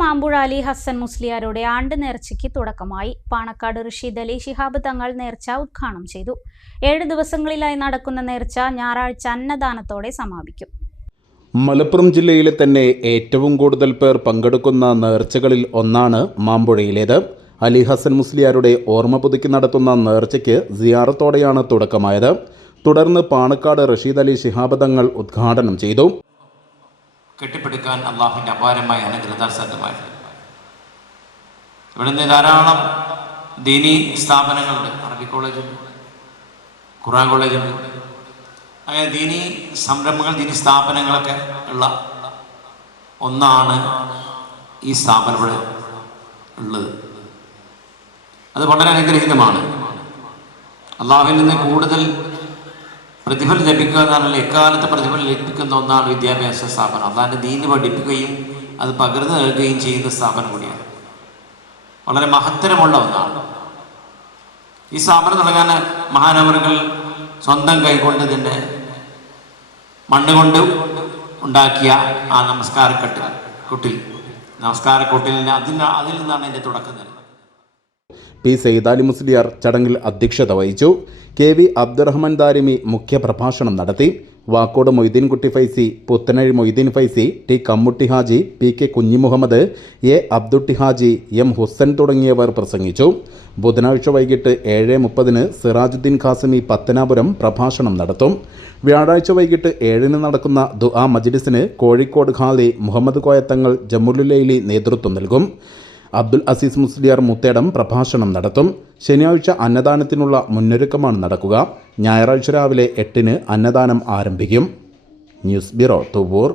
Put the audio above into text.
മാമ്പുഴ അലി ഹസൻ മുസ്ലിയാരുടെ ആണ്ട് നേർച്ചയ്ക്ക് തുടക്കമായി. പാണക്കാട് റഷീദ് അലി ശിഹാബ് തങ്ങൾ നേർച്ച ഉദ്ഘാടനം ചെയ്തു. ഏഴ് ദിവസങ്ങളിലായി നടക്കുന്ന നേർച്ച ഞായറാഴ്ച അന്നദാനത്തോടെ സമാപിക്കും. മലപ്പുറം ജില്ലയിലെ തന്നെ ഏറ്റവും കൂടുതൽ പേർ പങ്കെടുക്കുന്ന നേർച്ചകളിൽ ഒന്നാണ് മാമ്പുഴയിലേത്. അലി ഹസൻ മുസ്ലിയാരുടെ ഓർമ്മ പുതുക്കി നടത്തുന്ന നേർച്ചയ്ക്ക് സിയാറത്തോടെയാണ് തുടക്കമായത്. തുടർന്ന് പാണക്കാട് റഷീദ് അലി ശിഹാബ് തങ്ങൾ ഉദ്ഘാടനം ചെയ്തു. കെട്ടിപ്പടുക്കാൻ അള്ളാഹുവിന്റെ അപാരമായ അനുഗ്രഹത്താൽ സാധ്യമായിട്ടുണ്ട് ഇവിടുന്ന് ധാരാളം ദീനി സ്ഥാപനങ്ങളുണ്ട്. അറബി കോളേജുണ്ട് ഖുറാൻ കോളേജുണ്ട്. അങ്ങനെ ദീനി സംരംഭങ്ങൾ ദീനി സ്ഥാപനങ്ങളൊക്കെ ഉള്ള ഒന്നാണ് ഈ സ്ഥാപനം ഇവിടെ ഉള്ളത്. അത് വളരെ അനുഗ്രഹീതമാണ്. അള്ളാഹുവിൽ നിന്ന് കൂടുതൽ പ്രതിഫലം ലഭിക്കുക എന്നാണല്ലോ എക്കാലത്ത് പ്രതിഫലം ലഭിക്കുന്ന ഒന്നാണ് വിദ്യാഭ്യാസ സ്ഥാപനം. അള്ളാഹിന്റെ ദീന് പഠിപ്പിക്കുകയും അത് പകർന്നു നൽകുകയും ചെയ്യുന്ന സ്ഥാപനം കൂടിയാണ്. വളരെ മഹത്തരമുള്ള ഒന്നാണ്. ഈ സ്ഥാപനം തുടങ്ങാൻ മഹാനവറുകൾ സ്വന്തം കൈകൊണ്ട് തന്നെ മണ്ണുകൊണ്ട് ഉണ്ടാക്കിയ ആ നമസ്കാരക്കെട്ട് കുട്ടിൽ. നമസ്കാരക്കൊട്ടിലിന് അതിന് അതിൽ നിന്നാണ് എന്റെ തുടക്കം തന്നെ പി സെയ്താലി മുസ്ലിയാർ ചടങ്ങിൽ അധ്യക്ഷത വഹിച്ചു. കെ വി അബ്ദുറഹ്മാൻ ദാരിമി മുഖ്യപ്രഭാഷണം നടത്തി. Vakkode Moideenkutty Faizy Puthanazhi Moideen Faizy T Kammutty Haji P K Kunhimuhammed A Abdutty Haji M Husan തുടങ്ങിയവർ പ്രസംഗിച്ചു. ബുധനാഴ്ച വൈകിട്ട് ഏഴ് മുപ്പതിന് സിറാജുദ്ദീൻ ഖാസിമി പത്തനാപുരം പ്രഭാഷണം നടത്തും. വ്യാഴാഴ്ച വൈകിട്ട് ഏഴിന് നടക്കുന്ന ദുആ മജ്ലിസിന് കോഴിക്കോട് ഖാലി മുഹമ്മദ് കോയത്തങ്ങൾ ജമുലുലൈലി നേതൃത്വം നൽകും. അബ്ദുൽ അസീസ് മുസ്ലിയാർ മുത്തേടം പ്രഭാഷണം നടത്തും. ശനിയാഴ്ച അന്നദാനത്തിനുള്ള മുന്നൊരുക്കമാണ് നടക്കുക. ഞായറാഴ്ച രാവിലെ എട്ടിന് അന്നദാനം ആരംഭിക്കും. News bureau Thuvur